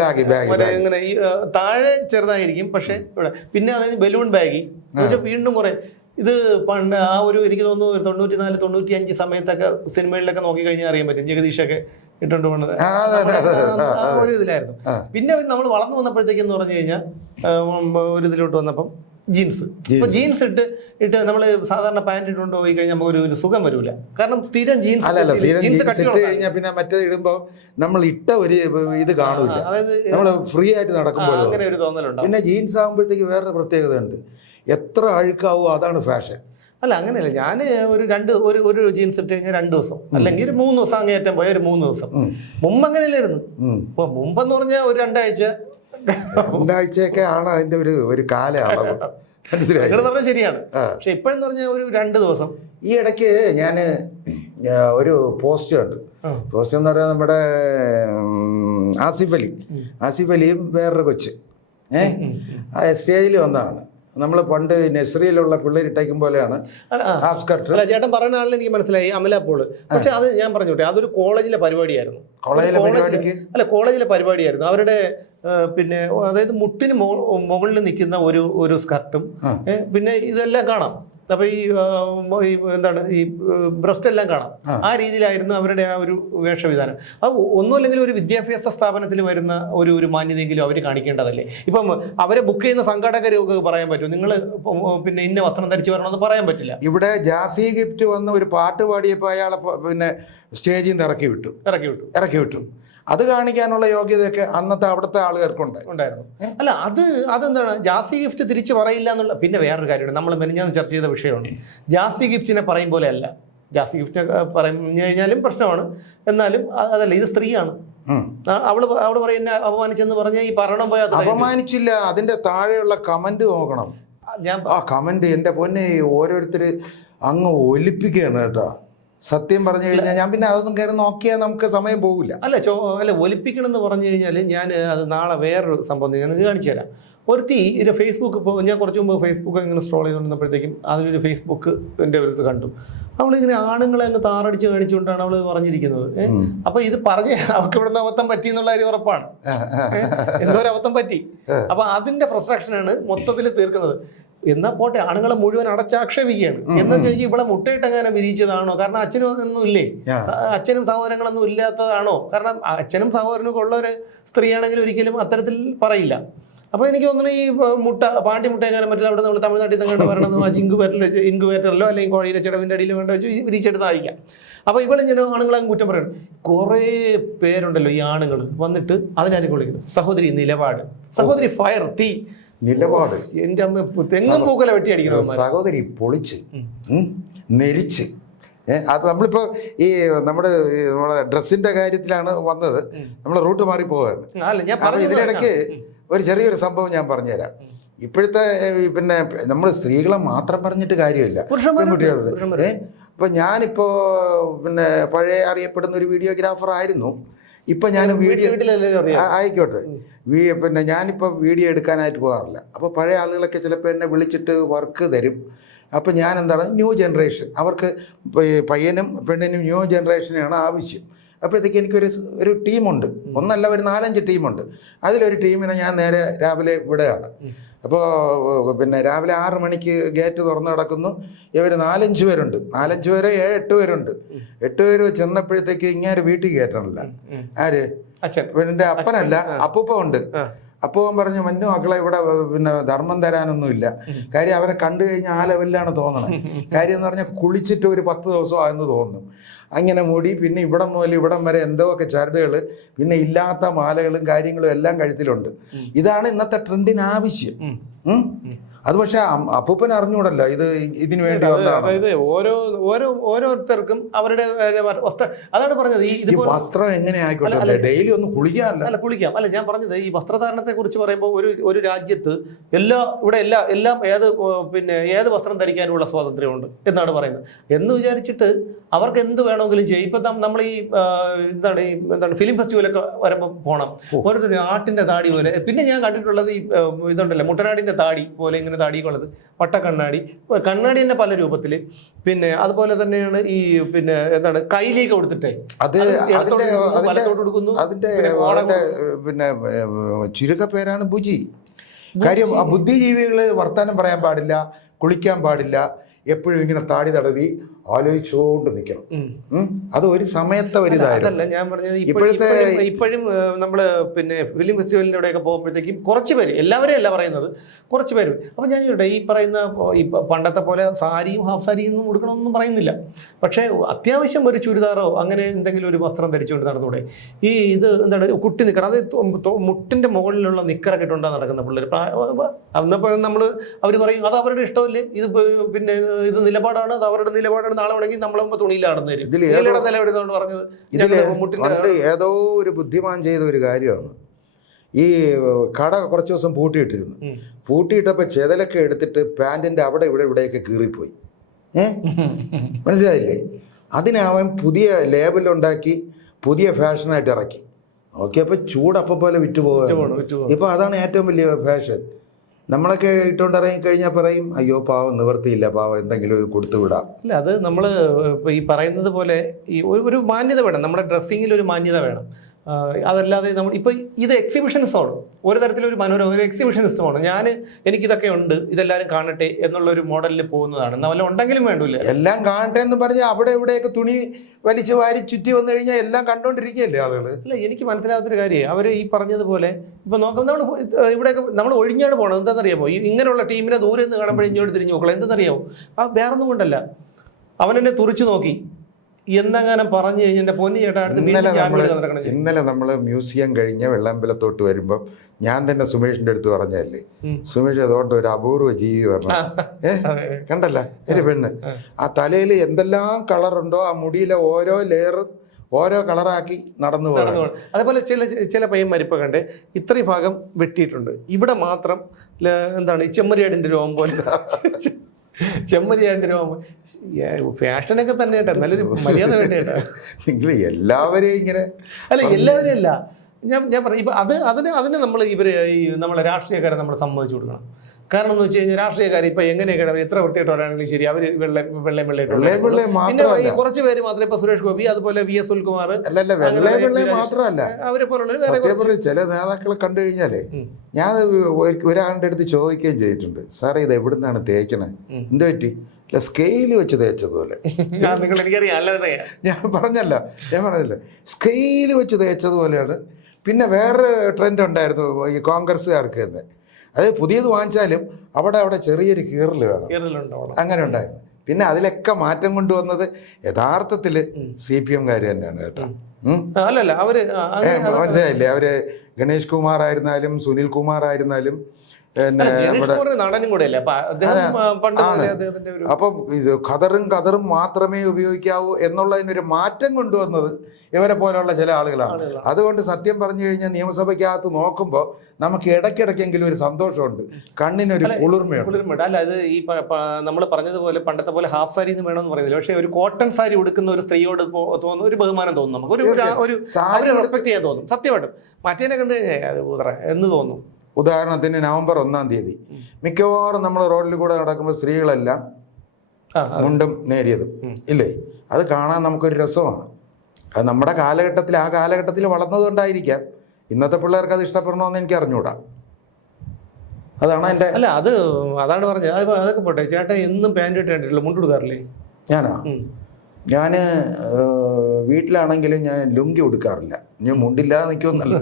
ബാഗി, ബാഗി, മറ്റേ. ഇങ്ങനെ ഈ താഴെ ചെറുതായിരിക്കും പക്ഷെ ഇവിടെ. പിന്നെ അതായത് ബലൂൺ ബാഗി. എന്നുവെച്ചാൽ വീണ്ടും കുറെ ഇത് പണ്ട് ആ ഒരു എനിക്ക് തോന്നുന്നു ഒരു തൊണ്ണൂറ്റി നാല് തൊണ്ണൂറ്റി അഞ്ച് സമയത്തൊക്കെ സിനിമകളിലൊക്കെ നോക്കി കഴിഞ്ഞാൽ അറിയാൻ പറ്റും ജഗദീഷൊക്കെ ഇട്ടുകൊണ്ട് പോണത് ആ. ഒരു ഇതിലായിരുന്നു. പിന്നെ നമ്മൾ വളർന്നു വന്നപ്പോഴത്തേക്കെന്ന് പറഞ്ഞു കഴിഞ്ഞാൽ ഒരു ഇതിലോട്ട് വന്നപ്പം ജീൻസ്. ഇപ്പൊ ജീൻസ് ഇട്ട് ഇട്ട് നമ്മൾ സാധാരണ പാന്റ് ഇട്ടുകൊണ്ട് പോയി കഴിഞ്ഞാൽ നമുക്ക് ഒരു സുഖം വരൂല. കാരണം സ്ഥിരം ജീൻസ് അല്ലല്ല സ്ഥിരം ജീൻസ് ഇട്ട് കഴിഞ്ഞാൽ പിന്നെ മറ്റേ ഇടുമ്പോൾ നമ്മൾ ഇട്ട ഒരു ഇത് കാണൂല അതായത് നമ്മൾ ഫ്രീ ആയിട്ട് നടക്കുമ്പോൾ അങ്ങനെ ഒരു തോന്നലുണ്ട്. പിന്നെ ജീൻസ് ആകുമ്പോഴത്തേക്ക് പ്രത്യേകത ഉണ്ട് എത്ര അഴുക്കാവോ അതാണ് ഫാഷൻ അല്ല അങ്ങനെയല്ല. ഞാൻ ഒരു രണ്ട് ഒരു ഒരു ജീൻസ് ഇട്ട് കഴിഞ്ഞാൽ രണ്ട് ദിവസം. അല്ലെങ്കിൽ ഒരു മൂന്ന് ദിവസം അങ്ങേറ്റം പോയ ഒരു മൂന്ന് ദിവസം. മുമ്പ് അങ്ങനെയല്ലായിരുന്നു. ഉം. ഇപ്പൊ മുമ്പെന്ന് പറഞ്ഞാൽ ഒരു രണ്ടാഴ്ച രണ്ടാഴ്ചയൊക്കെ ആണ് അതിന്റെ ഒരു ഒരു കാലയളവ്. മനസ്സിലായി? ശരിയാണ്. പക്ഷെ ഇപ്പോഴെന്ന് പറഞ്ഞ ഒരു രണ്ട് ദിവസം. ഈ ഇടയ്ക്ക് ഞാൻ ഒരു പോസ്റ്റ് കണ്ടു. പോസ്റ്റ് എന്ന് പറയാ നമ്മുടെ ആസിഫ് അലി. ആസിഫ് അലിയും വേറൊരു കൊച്ച്. ഏ? ഉം, ഉം. ആ സ്റ്റേജിൽ വന്നതാണ്. നമ്മൾ പണ്ട് നഴ്സറിയിലുള്ള പിള്ളേർ ഇട്ടേക്കും പോലെയാണ്. ഹാഫ് സ്കർട്ട് അല്ല ചേട്ടൻ പറയുന്ന ആളിൽ എനിക്ക് മനസ്സിലായി അമലാപ്പോൾ പക്ഷെ അത് ഞാൻ പറഞ്ഞോട്ടെ അതൊരു കോളേജിലെ പരിപാടിയായിരുന്നു. കോളേജിലെ- പരിപാടിക്ക്? അല്ല കോളേജിലെ പരിപാടിയായിരുന്നു. അവരുടെ പിന്നെ അതായത് മുട്ടിന് മുകളിൽ നിൽക്കുന്ന ഒരു ഒരു സ്കർട്ടും പിന്നെ ഇതെല്ലാം കാണാം. അപ്പൊ ഈ എന്താണ് ഈ ബ്രസ്റ്റ് എല്ലാം കാണാം. ആ. രീതിയിലായിരുന്നു അവരുടെ ആ ഒരു വേഷവിധാനം. അത് ഒന്നുമില്ലെങ്കിൽ ഒരു വിദ്യാഭ്യാസ സ്ഥാപനത്തിൽ വരുന്ന ഒരു ഒരു മാന്യതയെങ്കിലും അവർ കാണിക്കേണ്ടതല്ലേ? ഇപ്പം അവരെ ബുക്ക് ചെയ്യുന്ന സംഘാടകരൊക്കെ പറയാൻ പറ്റും നിങ്ങൾ പിന്നെ ഇന്ന വസ്ത്രം ധരിച്ചു വരണമെന്ന് പറയാൻ പറ്റില്ല. ഇവിടെ ജാസി ഗിഫ്റ്റ് വന്ന ഒരു പാട്ട് പാടിയപ്പോൾ അയാളെ പിന്നെ സ്റ്റേജിൽ നിന്ന് ഇറക്കി വിട്ടു. ഇറക്കി വിട്ടു. ഇറക്കി വിട്ടു. അത് കാണിക്കാനുള്ള യോഗ്യതയൊക്കെ അന്നത്തെ അവിടുത്തെ ആളുകൾക്കുണ്ട്. ഉണ്ടായിരുന്നു. അല്ല അത് അതെന്താണ്? ജാസ്തി ഗിഫ്റ്റ് തിരിച്ചു പറയില്ല എന്നുള്ള പിന്നെ വേറൊരു കാര്യമുണ്ട്. നമ്മൾ മെനിഞ്ഞാന്ന് ചർച്ച ചെയ്ത വിഷയമാണ് ജാസ്തി ഗിഫ്റ്റിനെ പറയും പോലെ അല്ല. ജാസ്തി ഗിഫ്റ്റിനെ പറഞ്ഞു കഴിഞ്ഞാലും പ്രശ്നമാണ്. എന്നാലും അതല്ല ഇത് സ്ത്രീയാണ്. അവൾ അവൾ പറയുന്ന അപമാനിച്ചെന്ന് പറഞ്ഞ ഈ പറയണം പോയാൽ അപമാനിച്ചില്ല. അതിന്റെ താഴെയുള്ള കമന്റ് നോക്കണം. ഞാൻ ആ കമന്റ് എന്റെ പൊന്നെ ഓരോരുത്തര് അങ്ങ് ഒലിപ്പിക്കുകയാണ് കേട്ടോ. സത്യം പറഞ്ഞു കഴിഞ്ഞാൽ ഞാൻ പിന്നെ അതൊന്നും കയറി നോക്കിയാൽ നമുക്ക് സമയം പോകില്ല അല്ല ചോ അല്ല ഒലിപ്പിക്കണം എന്ന് പറഞ്ഞു കഴിഞ്ഞാൽ ഞാൻ അത് നാളെ വേറൊരു സംഭവം ഞാൻ കാണിച്ചു തരാം. ഒരുത്തി ഇത് ഫേസ്ബുക്ക് ഇപ്പോൾ ഞാൻ കുറച്ച് മുമ്പ് ഫേസ്ബുക്ക് ഇങ്ങനെ സ്ട്രോൾ ചെയ്തുകൊണ്ടിരുന്നപ്പോഴത്തേക്കും അതിലൊരു ഫേസ്ബുക്ക് എന്റെ ഒരു കണ്ടു. അവളിങ്ങനെ ആണുങ്ങളെ അങ്ങ് താറടിച്ച് കാണിച്ചുകൊണ്ടാണ് അവൾ പറഞ്ഞിരിക്കുന്നത്? അപ്പൊ ഇത് പറഞ്ഞ് അവൾക്ക് ഇവിടുന്ന് അബദ്ധം പറ്റി എന്നുള്ള കാര്യം ഉറപ്പാണ്? എന്തോ ഒരു അബദ്ധം പറ്റി. അപ്പൊ അതിന്റെ ഫ്രസ്ട്രക്ഷനാണ് മൊത്തത്തിൽ തീർക്കുന്നത്. എന്നാ പോട്ടെ ആണുങ്ങളെ മുഴുവൻ അടച്ചാക്ഷേപിക്കുകയാണ്. എന്ന് ചോദിച്ചാൽ ഇവിടെ മുട്ടയിട്ടെങ്ങനെ വിരിയിച്ചതാണോ? കാരണം അച്ഛനും ഒന്നും ഇല്ലേ? അച്ഛനും സഹോദരങ്ങളൊന്നും ഇല്ലാത്തതാണോ? കാരണം അച്ഛനും സഹോദരനും ഉള്ള ഒരു സ്ത്രീയാണെങ്കിൽ ഒരിക്കലും അത്തരത്തിൽ പറയില്ല. അപ്പോൾ എനിക്ക് തോന്നുന്നു ഈ മുട്ട പാണ്ടി മുട്ടയെങ്ങാനും പറ്റില്ല അവിടെ നമ്മൾ തമിഴ്നാട്ടിൽ നിന്ന് വരണം ആ ഇൻക്യുബേറ്ററിലോ അല്ലെങ്കിൽ കോഴിയിലെ ചിടവിന്റെ അടിയിലോ വേണ്ട വെച്ച് വിരിച്ചെടുത്ത് അയക്കാം അപ്പോൾ ഇവളിങ്ങനെ ആണുങ്ങളെ കുറ്റം പറയണം കുറേ പേരുണ്ടല്ലോ ഈ ആണുങ്ങൾ വന്നിട്ട് അതിനെ വിളിക്കുന്നത് സഹോദരി നിലപാട്. സഹോദരി ഫയർ തീ. നിലപാട്. എന്റെ അമ്മ തെങ്ങും പൂക്കല വെട്ടി അടിക്കണം സഹോദരി പൊളിച്ച് നെരിച്ച്. അത് നമ്മളിപ്പോ ഈ നമ്മുടെ നമ്മുടെ ഡ്രസ്സിന്റെ കാര്യത്തിലാണ് വന്നത്. നമ്മൾ റൂട്ട് മാറി പോവുകയാണ്. പറഞ്ഞു ഇതിനിടയ്ക്ക് ഒരു ചെറിയൊരു സംഭവം ഞാൻ പറഞ്ഞുതരാം. ഇപ്പോഴത്തെ പിന്നെ നമ്മൾ സ്ത്രീകളെ മാത്രം പറഞ്ഞിട്ട് കാര്യമില്ല. പെൺകുട്ടികളുടെ. അപ്പോൾ ഞാനിപ്പോൾ പിന്നെ പഴയ അറിയപ്പെടുന്ന ഒരു വീഡിയോഗ്രാഫർ ആയിരുന്നു ഇപ്പം ഞാൻ വീഡിയോ ആയിക്കോട്ടെ. വീ പിന്നെ ഞാനിപ്പോൾ വീഡിയോ എടുക്കാനായിട്ട് പോകാറില്ല. അപ്പോൾ പഴയ ആളുകളൊക്കെ ചിലപ്പോൾ എന്നെ വിളിച്ചിട്ട് വർക്ക് തരും. അപ്പോൾ ഞാൻ എന്താണ് ന്യൂ ജനറേഷൻ അവർക്ക് പയ്യനും പെണ്ണിനും ന്യൂ ജനറേഷനെയാണ് ആവശ്യം. അപ്പോഴത്തേക്ക് എനിക്കൊരു ഒരു ടീമുണ്ട് ഒന്നല്ല ഒരു നാലഞ്ച് ടീമുണ്ട് അതിലൊരു ടീമിനെ ഞാൻ നേരെ രാവിലെ ഇവിടെയാണ് അപ്പോൾ പിന്നെ രാവിലെ ആറ് മണിക്ക് ഗേറ്റ് തുറന്നു കിടക്കുന്നു ഇവർ നാലഞ്ച് പേരുണ്ട്. നാലഞ്ച് പേര് ഏഴ് എട്ട് പേരുണ്ട്. എട്ട് പേര് ചെന്നപ്പോഴത്തേക്ക് ഇങ്ങനെ വീട്ടിൽ കയറ്റണില്ല. ആര്? അച്ഛൻ. അപ്പനല്ല അപ്പൂപ്പ ഉണ്ട്. ആ. അവൻ പറഞ്ഞു മഞ്ഞു മക്കളെ ഇവിടെ പിന്നെ ധർമ്മം തരാനൊന്നുമില്ല. കാര്യം അവരെ കണ്ടു കഴിഞ്ഞാൽ ആ ലെവലിലാണ് തോന്നണത് കാര്യം എന്ന് പറഞ്ഞാൽ കുളിച്ചിട്ട് ഒരു പത്ത് ദിവസം ആയെന്ന് തോന്നുന്നു. അങ്ങനെ മുടി പിന്നെ ഇവിടം മുതൽ ഇവിടം വരെ എന്തോ ഒക്കെ ചരടുകൾ പിന്നെ ഇല്ലാത്ത മാലകളും കാര്യങ്ങളും എല്ലാം കഴുത്തിലുണ്ട്. ഇതാണ് ഇന്നത്തെ ട്രെൻഡിന് ആവശ്യം? അത് പക്ഷെ അപ്പൂപ്പൻ അറിഞ്ഞൂടല്ല ഇത് ഇതിനു വേണ്ടി അത് അതായത് ഓരോ ഓരോ ഓരോരുത്തർക്കും അവരുടെ വസ്ത്ര അതാണ് പറഞ്ഞത് ഈ വസ്ത്രം എങ്ങനെ ആയിക്കോട്ടെ ഡെയിലി ഒന്ന് കുളിക്കാറില്ല അല്ല കുളിക്കാം. അല്ല ഞാൻ പറഞ്ഞത് ഈ വസ്ത്രധാരണത്തെ കുറിച്ച് പറയുമ്പോൾ ഒരു ഒരു രാജ്യത്ത് എല്ലാ ഇവിടെ എല്ലാ എല്ലാം ഏത് പിന്നെ ഏത് വസ്ത്രം ധരിക്കാനുള്ള സ്വാതന്ത്ര്യമുണ്ട് എന്നാണ് പറയുന്നത്. എന്ന് വിചാരിച്ചിട്ട് അവർക്ക് എന്ത് വേണമെങ്കിലും ചെയ്യും. ഇപ്പം നമ്മൾ ഈ എന്താണ് ഈ എന്താണ് ഫിലിം ഫെസ്റ്റിവലൊക്കെ വരുമ്പോൾ പോകണം. ഓരോരുത്തർ ആട്ടിന്റെ താടി പോലെ. പിന്നെ ഞാൻ കണ്ടിട്ടുള്ളത് ഈ ഇതുണ്ടല്ലോ മുട്ടനാടിന്റെ താടി പോലെ ഇങ്ങനെ താടിയുള്ളത് പട്ട കണ്ണാടി. തന്നെ പല രൂപത്തിൽ പിന്നെ അതുപോലെ തന്നെയാണ് ഈ പിന്നെ എന്താണ് കയ്യിലേക്ക് കൊടുത്തിട്ടേ അത് അത് അതിന്റെ കൊടുക്കുന്നു, പിന്നെ ചുരുക്ക പേരാണ് ബുജി. കാര്യം ബുദ്ധിജീവികൾ വർത്താനം പറയാൻ പാടില്ല കുളിക്കാൻ പാടില്ല എപ്പോഴും ഇങ്ങനെ താടി തടവി ആലോചിച്ചുകൊണ്ട് നിൽക്കണം? അത് ഒരു സമയത്തെ വലുതായിരുന്നു ഞാൻ പറഞ്ഞത് ഇപ്പോഴത്തെ- ഇപ്പോഴും നമ്മൾ പിന്നെ ഫിലിം ഫെസ്റ്റിവലിന്റെ ഇവിടെയൊക്കെ പോകുമ്പോഴത്തേക്കും കുറച്ച് പേര് എല്ലാവരെയും അല്ല പറയുന്നത് കുറച്ച് പേര്. അപ്പൊ ഞാൻ ഇവിടെ ഈ പറയുന്ന ഈ പണ്ടത്തെ പോലെ സാരിയും ഹാഫ് സാരിയും ഒന്നും ഉടുക്കണമെന്നൊന്നും പറയുന്നില്ല. പക്ഷേ അത്യാവശ്യം ഒരു ചുരിദാറോ അങ്ങനെ എന്തെങ്കിലും ഒരു വസ്ത്രം ധരിച്ചുകൊണ്ട് നടന്നൂടെ? ഈ ഇത് എന്താണ് കുട്ടി നിൽക്കണം അത് മുട്ടിന്റെ മുകളിലുള്ള നിക്കറൊക്കെ ഇട്ടുണ്ടാ നടക്കുന്ന പിള്ളേർ അന്നപ്പോൾ നമ്മൾ അവർ പറയും അത് അവരുടെ ഇഷ്ടമല്ലേ? ഇത് പിന്നെ ഇത് നിലപാടാണ് അത് അവരുടെ നിലപാടാണ് നാളെ വേണമെങ്കിൽ നമ്മളെ തരും. ഏതോ- നീലയുടെ നിലപാടെന്നുകൊണ്ട് പറഞ്ഞത് ഏതോ ഒരു ബുദ്ധിമാൻ ചെയ്ത ഒരു കാര്യമാണ്. ഈ കട കുറച്ച് ദിവസം പൂട്ടിയിട്ടിരുന്നു. പൂട്ടിയിട്ടപ്പോൾ ചെതലൊക്കെ എടുത്തിട്ട് പാന്റിന്റെ അവിടെ ഇവിടെ ഇവിടെയൊക്കെ കീറിപ്പോയി. ഏ? മനസ്സിലായില്ലേ? അതിനവൻ പുതിയ ലേബൽ ഉണ്ടാക്കി പുതിയ ഫാഷനായിട്ട് ഇറക്കി. നോക്കിയപ്പോൾ അപ്പം പോലെ വിറ്റുപോകാൻ ഇപ്പം അതാണ് ഏറ്റവും വലിയ ഫാഷൻ. നമ്മളൊക്കെ ഇട്ടുകൊണ്ട് ഇറങ്ങി കഴിഞ്ഞാൽ പറയും അയ്യോ പാവം നിവർത്തിയില്ല പാവം എന്തെങ്കിലും ഇത് കൊടുത്തു വിടാം. അല്ല അത് നമ്മൾ ഈ പറയുന്നത് പോലെ ഈ ഒരു മാന്യത വേണം. നമ്മുടെ ഡ്രസ്സിങ്ങിൽ ഒരു മാന്യത വേണം. അതല്ലാതെ നമ്മൾ ഇപ്പൊ ഇത് എക്സിബിഷൻസാണ് ഒരു തരത്തിലൊരു മനോരമ ഒരു എക്സിബിഷനിസമാണ് ഞാൻ എനിക്കിതൊക്കെ ഉണ്ട് ഇതെല്ലാവരും കാണട്ടെ എന്നുള്ള ഒരു മോഡലിൽ പോകുന്നതാണ്. എന്നാൽ വല്ല ഉണ്ടെങ്കിലും വേണ്ടില്ല? എല്ലാം കാണട്ടെ എന്ന് പറഞ്ഞ് അവിടെ ഇവിടെയൊക്കെ തുണി വലിച്ചു വാരി ചുറ്റി വന്നു കഴിഞ്ഞാൽ എല്ലാം കണ്ടോണ്ടിരിക്കുകയല്ലേ ആളുകൾ അല്ല എനിക്ക് മനസ്സിലാവാത്തൊരു കാര്യം. അവർ ഈ പറഞ്ഞതുപോലെ ഇപ്പൊ നോക്കാം നമ്മൾ ഇവിടെയൊക്കെ നമ്മൾ ഒഴിഞ്ഞാണ് പോകണം എന്താണെന്നറിയാമോ? ഇങ്ങനെയുള്ള ടീമിനെ ദൂരെ നിന്ന് കാണുമ്പോഴേ ഇങ്ങോട്ട് തിരിഞ്ഞു നോക്കണം എന്താണെന്നറിയാമോ ആ വേറൊന്നും കൊണ്ടല്ല. അവനെന്നെ തുറിച്ചു നോക്കി. എന്നെങ്ങനെ പറഞ്ഞു കഴിഞ്ഞാൽ പൊന്നി ചേട്ടാ ഇന്നലെ നമ്മൾ ഇന്നലെ നമ്മൾ മ്യൂസിയം കഴിഞ്ഞ് വെള്ളമ്പലത്തോട്ട് വരുമ്പം ഞാൻ തന്നെ സുമേഷിന്റെ അടുത്ത് പറഞ്ഞല്ലേ. സുമേഷ് അതുകൊണ്ട് ഒരു അപൂർവ ജീവി പറഞ്ഞു. ഏ. കണ്ടല്ല? ഒരു പെണ്ണ്. ആ. തലയിൽ എന്തെല്ലാം കളറുണ്ടോ ആ മുടിയിലെ ഓരോ ലെയറും ഓരോ കളറാക്കി നടന്നു പോകുന്നു. അതേപോലെ ചില ചില മരിപ്പ കണ്ട് ഇത്രയും ഭാഗം വെട്ടിയിട്ടുണ്ട്. ഇവിടെ മാത്രം എന്താണ് ഈ ചെമ്മരിയാടിന്റെ രോമം പോലെ. ചെമ്മരിയാടിന്റെ രോമം ഫാഷനൊക്കെ തന്നെ കേട്ടോ. നല്ലൊരു മര്യാദ വേണ്ട കേട്ടോ. നിങ്ങൾ എല്ലാവരെയും ഇങ്ങനെ അല്ല എല്ലാവരും അല്ല. ഞാൻ ഞാൻ പറയും ഇപ്പൊ അത് അതിന് അതിന് നമ്മൾ ഇവർ ഈ നമ്മളെ രാഷ്ട്രീയക്കാരെ നമ്മൾ സമ്മതിച്ചു കൊടുക്കണം. കാരണം എന്ന് വെച്ച് കഴിഞ്ഞാൽ രാഷ്ട്രീയക്കാർ ഇപ്പൊ എങ്ങനെയൊക്കെ എത്ര വൃത്തിയായിട്ടാണെങ്കിലും ശരി അവർ വെള്ളം വെള്ളം വെള്ളേ വെള്ളയിട്ടുള്ള വെള്ളേ പിന്നെ ഈ മാത്രമല്ല കുറച്ച് പേര് മാത്രമേ ഇപ്പൊ സുരേഷ് ഗോപി അതുപോലെ വി എസ് സുൽകുമാർ മാത്രമല്ല. അവരെ പോലുള്ള ചില നേതാക്കളെ കണ്ടു കഴിഞ്ഞാലേ ഞാൻ ഒരാളുടെ അടുത്ത് ചോദിക്കുകയും ചെയ്തിട്ടുണ്ട്. സാറേ ഇത് നിന്നാണ് തേക്കണേ? എന്താ പറ്റി? സ്കെയിൽ വെച്ച് തേച്ചതുപോലെ. നിങ്ങൾ എനിക്കറിയാം ഞാൻ പറഞ്ഞല്ല ഞാൻ പറഞ്ഞില്ല. സ്കെയിൽ വെച്ച് തേച്ചതുപോലെയാണ്. പിന്നെ വേറെ ട്രെൻഡ് ഉണ്ടായിരുന്നു ഈ കോൺഗ്രസ്സുകാർക്ക് തന്നെ. അത് പുതിയത് വാങ്ങിച്ചാലും അവിടെ അവിടെ ചെറിയൊരു കീറൽ വേണം അങ്ങനെ ഉണ്ടായിരുന്നു. പിന്നെ അതിലൊക്കെ മാറ്റം കൊണ്ടുവന്നത് യഥാർത്ഥത്തിൽ സി പി എംകാർ തന്നെയാണ് കേട്ടോ. അല്ലല്ല അവർ മനസ്സിലായില്ലേ? അവർ ഗണേഷ് കുമാർ ആയിരുന്നാലും സുനിൽ കുമാർ ആയിരുന്നാലും പിന്നെ നടനും കൂടെ അപ്പൊ ഇത് ഖദറും ഖദറും മാത്രമേ ഉപയോഗിക്കാവൂ എന്നുള്ളതിനൊരു മാറ്റം കൊണ്ടുവന്നത് ഇവരെ പോലെയുള്ള ചില ആളുകളാണ്. അതുകൊണ്ട് സത്യം പറഞ്ഞു കഴിഞ്ഞാൽ നിയമസഭയ്ക്കകത്ത് നോക്കുമ്പോൾ നമുക്ക് ഇടയ്ക്കിടയ്ക്കെങ്കിലും ഒരു സന്തോഷമുണ്ട്. കണ്ണിനൊരു കുളിർമയുണ്ട്. അല്ല അത് ഈ നമ്മൾ പറഞ്ഞതുപോലെ പണ്ടത്തെ പോലെ ഹാഫ് സാരി എന്ന് വേണമെന്ന് പറയുന്നില്ല. പക്ഷേ ഒരു കോട്ടൺ സാരി ഉടുക്കുന്ന ഒരു സ്ത്രീയോട് തോന്നുന്നു ഒരു ബഹുമാനം തോന്നുന്നു നമുക്ക് ഒരു ഒരു- സാരി റെസ്പെക്ട് ചെയ്യാൻ തോന്നും. സത്യമായിട്ടും. മറ്റേനെ കണ്ടു കഴിഞ്ഞാൽ അത് എന്ന് തോന്നും. ഉദാഹരണത്തിന് നവംബർ ഒന്നാം തീയതി. മിക്കവാറും നമ്മൾ റോഡിൽ കൂടെ നടക്കുമ്പോൾ സ്ത്രീകളെല്ലാം മുണ്ടും നേരിയതും. ഇല്ലേ? അത് കാണാൻ നമുക്കൊരു രസമാണ്. അത് നമ്മുടെ കാലഘട്ടത്തിൽ ആ കാലഘട്ടത്തിൽ വളർന്നതുകൊണ്ടായിരിക്കാം ഇന്നത്തെ പിള്ളേർക്ക് അത് ഇഷ്ടപ്പെടണമെന്ന് എനിക്ക് അറിഞ്ഞുകൂടാ അതാണ് എന്റെ അല്ല അത് അതാണ് പറഞ്ഞത്. അത് അതൊക്കെ പോട്ടെ. ചേട്ടൻ എന്നും പാന്റ് ഇട്ടിട്ടില്ല മുണ്ട് കൊടുക്കാറില്ലേ ഞാനാ. ഞാൻ വീട്ടിലാണെങ്കിലും ഞാൻ ലുങ്കി ഉടുക്കാറില്ല. ഞാൻ മുണ്ടില്ലാതെ നിൽക്കുമെന്നല്ല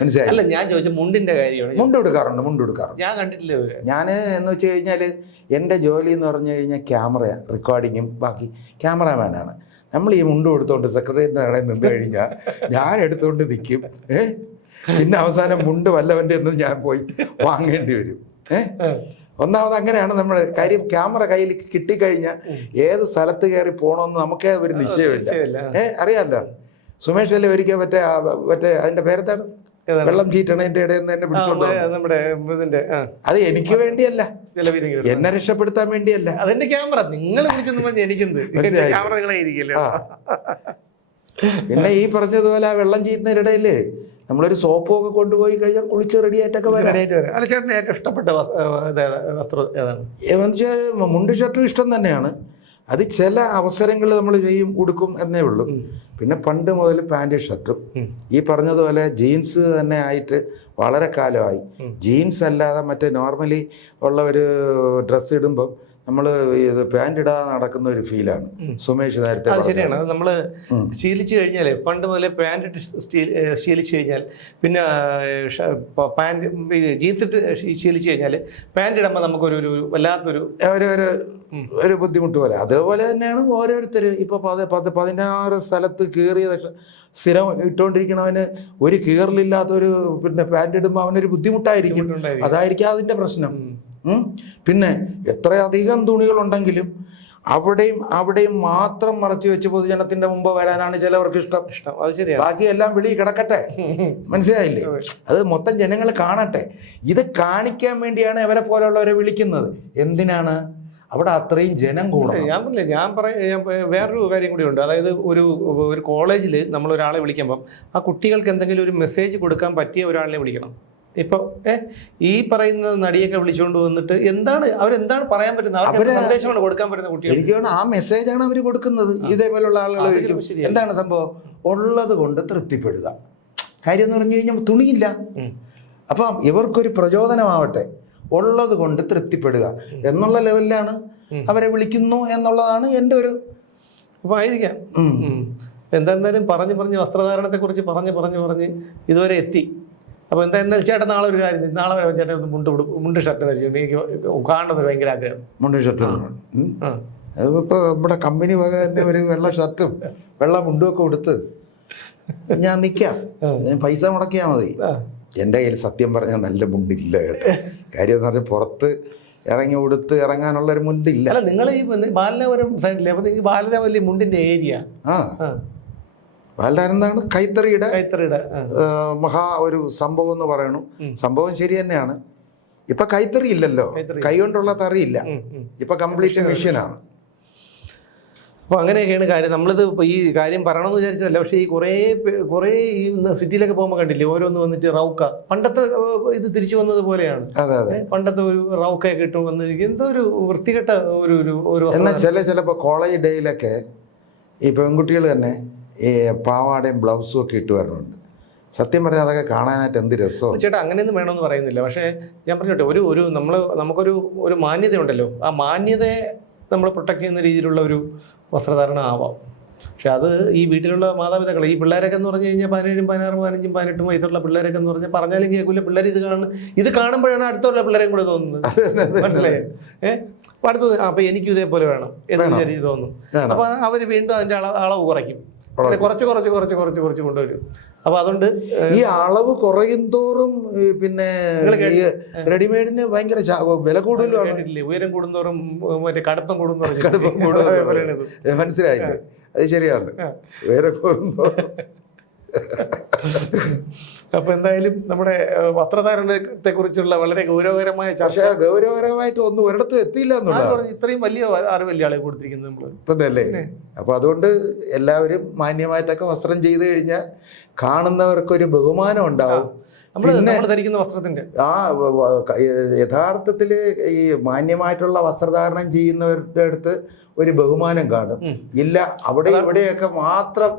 മനസ്സിലായി? അല്ല ഞാൻ ചോദിച്ച മുണ്ടിന്റെ കാര്യമാണ്? മുണ്ട് കൊടുക്കാറുണ്ട് മുണ്ട് കൊടുക്കാറുണ്ട് ഞാൻ കണ്ടിട്ടില്ല. ഞാൻ എന്ന് വെച്ച് കഴിഞ്ഞാൽ എന്റെ ജോലി എന്ന് പറഞ്ഞു കഴിഞ്ഞാൽ ക്യാമറ റെക്കോർഡിങ്ങും ബാക്കി ക്യാമറാമാനാണ്. നമ്മൾ ഈ മുണ്ട് കൊടുത്തോണ്ട് സെക്രട്ടറിയുടെ കടയിൽ നിന്ന് കഴിഞ്ഞാൽ ഞാൻ എടുത്തുകൊണ്ട് നിൽക്കും ഏഹ് പിന്നെ അവസാനം മുണ്ട് വല്ലവന്റെ എന്ന് ഞാൻ പോയി വാങ്ങേണ്ടി വരും. ഏ. ഒന്നാമത് അങ്ങനെയാണ് നമ്മൾ കാര്യം ക്യാമറ കയ്യിൽ കിട്ടിക്കഴിഞ്ഞാൽ ഏത് സ്ഥലത്ത് കയറി പോകണമെന്ന് നമുക്കേ ഒരു നിശ്ചയമില്ല. ഏ അറിയാമല്ലോ സുമേഷ് അല്ലേ ഒരിക്കൽ മറ്റേ മറ്റേ അതിന്റെ പേരെന്താണ്? വെള്ളം ചീറ്റണതിന്റെ ഇടയിൽ നിന്ന് എന്നെ പിടിച്ചോണ്ട് അത് എനിക്ക് വേണ്ടിയല്ല. എന്നെ രക്ഷപ്പെടുത്താൻ വേണ്ടിയല്ല. അതെന്റെ ക്യാമറ. നിങ്ങൾ പിന്നെ ഈ പറഞ്ഞതുപോലെ ആ വെള്ളം ചീറ്റുന്നതിനിടയിൽ നമ്മളൊരു സോപ്പൊക്കെ കൊണ്ടുപോയി കഴിഞ്ഞാൽ കുളിച്ച് റെഡി ആയിട്ടൊക്കെ വരാം. അല്ല ചേട്ടന് ഏറ്റവും ഇഷ്ടപ്പെട്ട? വസ്ത്രം ഏതാണ്? വെച്ചാൽ മുണ്ട് ഷർട്ടും ഇഷ്ടം തന്നെയാണ്. അത് ചില അവസരങ്ങളിൽ നമ്മൾ ചെയ്യും കൊടുക്കും എന്നേ ഉള്ളൂ. പിന്നെ പണ്ട് മുതൽ പാന്റ് ഷർട്ടും. ഈ പറഞ്ഞതുപോലെ ജീൻസ് തന്നെ ആയിട്ട് വളരെ കാലമായി. ജീൻസ് അല്ലാതെ മറ്റേ നോർമലി ഉള്ള ഒരു ഡ്രസ്സ് ഇടുമ്പം നമ്മൾ ഇത് പാന്റ് ഇടാതെ നടക്കുന്ന ഒരു ഫീലാണ്. സുമേഷ് നേരത്തെ അത് ശരിയാണ് അത് ഉം. ശീലിച്ചു കഴിഞ്ഞാലേ പണ്ട് മുതലേ പാന്റ് ഇട്ട് ശീലിച്ച് കഴിഞ്ഞാൽ പിന്നെ പാന്റ് ജീത്തിട്ട് ശീലിച്ച് കഴിഞ്ഞാൽ പാന്റ് ഇടുമ്പോൾ നമുക്കൊരു ഒരു വല്ലാത്തൊരു ഒരു ഒരു. ഒരു ബുദ്ധിമുട്ട് പോലെ അതേപോലെ തന്നെയാണ് ഓരോരുത്തർ ഇപ്പോൾ പത് പത്ത് പതിനാറ് സ്ഥലത്ത് കീറിയത് സ്ഥിരം ഇട്ടുകൊണ്ടിരിക്കണവന് ഒരു കീറലില്ലാത്തൊരു പിന്നെ പാന്റ് ഇടുമ്പോൾ അവനൊരു ബുദ്ധിമുട്ടായിരിക്കും. അതായിരിക്കും അതിന്റെ പ്രശ്നം. പിന്നെ എത്രയധികം തുണികളുണ്ടെങ്കിലും അവിടെയും അവിടെയും മാത്രം മറച്ചു വെച്ച് പൊതുജനത്തിന്റെ മുമ്പ് വരാനാണ് ചിലവർക്ക് ഇഷ്ടം. ഇഷ്ടം. അത് ശരിയാണ്. ബാക്കിയെല്ലാം വെളി കിടക്കട്ടെ. മനസ്സിലായില്ലേ? അത് മൊത്തം ജനങ്ങൾ കാണട്ടെ. ഇത് കാണിക്കാൻ വേണ്ടിയാണ് ഇവരെ പോലെയുള്ളവരെ വിളിക്കുന്നത്. എന്തിനാണ്? അവിടെ അത്രയും ജനം കൂടുതൽ ഞാൻ പറഞ്ഞില്ല ഞാൻ പറയാം വേറൊരു കാര്യം കൂടി ഉണ്ട്. അതായത് ഒരു ഒരു കോളേജിൽ നമ്മൾ ഒരാളെ വിളിക്കുമ്പം ആ കുട്ടികൾക്ക് എന്തെങ്കിലും ഒരു മെസ്സേജ് കൊടുക്കാൻ പറ്റിയ ഒരാളിനെ വിളിക്കണം. ഇപ്പോൾ ഈ പറയുന്ന നടിയൊക്കെ വിളിച്ചുകൊണ്ട് വന്നിട്ട് എന്താണ് അവരെന്താണ് പറയാൻ പറ്റുന്നത്? അവർക്ക് സന്ദേശമാണ് കൊടുക്കാൻ പറ്റുന്ന കുട്ടികൾ എനിക്ക് ആ മെസ്സേജാണ് അവർ കൊടുക്കുന്നത്. ഇതേപോലുള്ള ആളുകൾ എന്താണ് സംഭവം? ഉള്ളത് കൊണ്ട് തൃപ്തിപ്പെടുക. കാര്യം എന്ന് പറഞ്ഞു കഴിഞ്ഞാൽ തുണിയില്ല. അപ്പം ഇവർക്കൊരു പ്രചോദനമാവട്ടെ. ഉള്ളത് കൊണ്ട് തൃപ്തിപ്പെടുക. എന്നുള്ള ലെവലിലാണ് അവരെ വിളിക്കുന്നു എന്നുള്ളതാണ് എന്റെ ഒരു അപ്പോൾ ആയിരിക്കാം. എന്തായിരുന്നാലും പറഞ്ഞ് പറഞ്ഞ് വസ്ത്രധാരണത്തെ കുറിച്ച് പറഞ്ഞ് പറഞ്ഞ് പറഞ്ഞ് ഇതുവരെ എത്തി. അപ്പോൾ എന്താ എന്താ ചേട്ടൻ നാളെ ഒരു കാര്യം നാളെ വരെ ചേട്ടൻ ഒന്ന് മുണ്ട് മുണ്ട് ഷർട്ട് ധരിച്ചിട്ടുണ്ട് എനിക്ക് കാണുന്നത് ഭയങ്കര ആഗ്രഹം. മുണ്ട് ഷർട്ട്. അതിപ്പോൾ നമ്മുടെ കമ്പനി വക തന്നെ ഒരു വെള്ള ഷർട്ടും വെള്ള മുണ്ടും ഒക്കെ കൊടുത്ത് ഞാൻ നിൽക്കാം ഞാൻ പൈസ മുടക്കിയാൽ മതി. എന്റെ കയ്യിൽ സത്യം പറഞ്ഞാൽ നല്ല മുണ്ടില്ല കേട്ടോ. കാര്യം എന്ന് പറഞ്ഞാൽ പുറത്ത് ഇറങ്ങി ഉടുത്ത് ഇറങ്ങാനുള്ള ഒരു മുണ്ടില്ല. നിങ്ങൾ ഈ ബാലനപുരം സൈഡിലെ അപ്പോൾ നിങ്ങൾക്ക് ബാലനവല്ലി മുണ്ടിന്റെ ഏരിയ ആ. ബാലനാരെന്താണ് കൈത്തറിയുടെ കൈത്തറിയുടെ മഹാ ഒരു സംഭവം എന്ന് പറയണു. സംഭവം ശരി തന്നെയാണ്. ഇപ്പൊ കൈത്തറി ഇല്ലല്ലോ. കൈ കൊണ്ടുള്ള തറിയില്ല. ഇപ്പൊ കംപ്ലീറ്റ് മെഷീനാണ് അപ്പോൾ അങ്ങനെയൊക്കെയാണ് കാര്യം. നമ്മളിത് ഈ കാര്യം പറയണമെന്ന് വിചാരിച്ചതല്ല. പക്ഷേ ഈ കുറേ കുറേ ഈ സിറ്റിയിലൊക്കെ പോകുമ്പോൾ കണ്ടില്ലേ? ഓരോന്ന് വന്നിട്ട് റൗക്ക. പണ്ടത്തെ ഇത് തിരിച്ചു വന്നത് പോലെയാണ്. അതെ അതെ. പണ്ടത്തെ ഒരു റൗക്കയൊക്കെ ഇട്ട് വന്നിരിക്കും. എന്തോ ഒരു വൃത്തികെട്ട ഒരു ഒരു ഒരു എന്നാൽ ചില ചിലപ്പോൾ കോളേജ് ഡേയിലൊക്കെ ഈ പെൺകുട്ടികൾ തന്നെ ഈ പാവാടയും ബ്ലൗസും ഒക്കെ ഇട്ട് വരണുണ്ട്. സത്യം പറഞ്ഞാൽ അതൊക്കെ കാണാനായിട്ട് എന്ത് രസമാണ്. ചേട്ടാ അങ്ങനെയൊന്നും വേണമെന്ന് പറയുന്നില്ല. പക്ഷേ ഞാൻ പറഞ്ഞോട്ടെ ഒരു ഒരു നമ്മൾ നമുക്കൊരു ഒരു മാന്യതയുണ്ടല്ലോ. ആ മാന്യതയെ നമ്മൾ പ്രൊട്ടക്ട് ചെയ്യുന്ന രീതിയിലുള്ള ഒരു വസ്ത്രധാരണ ആവാം. പക്ഷെ അത് ഈ വീട്ടിലുള്ള മാതാപിതാക്കൾ ഈ പിള്ളേരൊക്കെ എന്ന് പറഞ്ഞു കഴിഞ്ഞാൽ പതിനേഴും പതിനാറും പതിനഞ്ചും പതിനെട്ടും വയസ്സുള്ള പിള്ളേരൊക്കെ എന്ന് പറഞ്ഞാൽ പറഞ്ഞാലും കേൾക്കില്ല പിള്ളേർ ഇത് കാണും ഇത് കാണുമ്പോഴാണ് അടുത്തുള്ള പിള്ളേരെയും കൂടെ തോന്നുന്നത്. മനസ്സിലായോ? ഏഹ് അടുത്തത് അപ്പൊ എനിക്കും ഇതേപോലെ വേണം എന്ന്. വിചാരിച്ച് തോന്നും അപ്പം അവർ വീണ്ടും അതിന്റെ അളവ് കുറയ്ക്കും. കുറച്ച് കുറച്ച് കുറച്ച് കുറച്ച് കുറച്ച് കൊണ്ടുവരും. അപ്പൊ അതുകൊണ്ട് ഈ അളവ് കുറയും തോറും പിന്നെ റെഡിമെയ്ഡിന് ഭയങ്കര വില കൂടുതലും ഉയരം കൂടുന്തോറും മറ്റേ കടുപ്പം കൂടുന്തോറും കടുപ്പം കൂടുന്തോറും. മനസ്സിലായില്ലേ? അത് ശരിയാണ്. വേറെ കൂടുമ്പോ അപ്പൊ എന്തായാലും നമ്മുടെ വസ്ത്രധാരണത്തെ കുറിച്ചുള്ള വളരെ ഗൗരവകരമായ ചർച്ച. ഗൗരവകരമായിട്ട് ഒന്നും ഒരിടത്തും എത്തിയില്ല എന്നുള്ളത് ഇത്രയും വലിയ അറിവല്ലേ ആളെ കൊടുത്തിരിക്കുന്നത് നമ്മൾ തന്നെയല്ലേ. അപ്പൊ അതുകൊണ്ട് എല്ലാവരും മാന്യമായിട്ടൊക്കെ വസ്ത്രം ചെയ്തു കഴിഞ്ഞാൽ കാണുന്നവർക്കൊരു ബഹുമാനം ഉണ്ടാവും. നമ്മൾ ധരിക്കുന്ന വസ്ത്രത്തിന്റെ. ആ യഥാർത്ഥത്തിൽ ഈ മാന്യമായിട്ടുള്ള വസ്ത്രധാരണം ചെയ്യുന്നവരുടെ അടുത്ത് ഒരു ബഹുമാനം കാണും. ഇല്ല അവിടെ ഇവിടെയൊക്കെ മാത്രം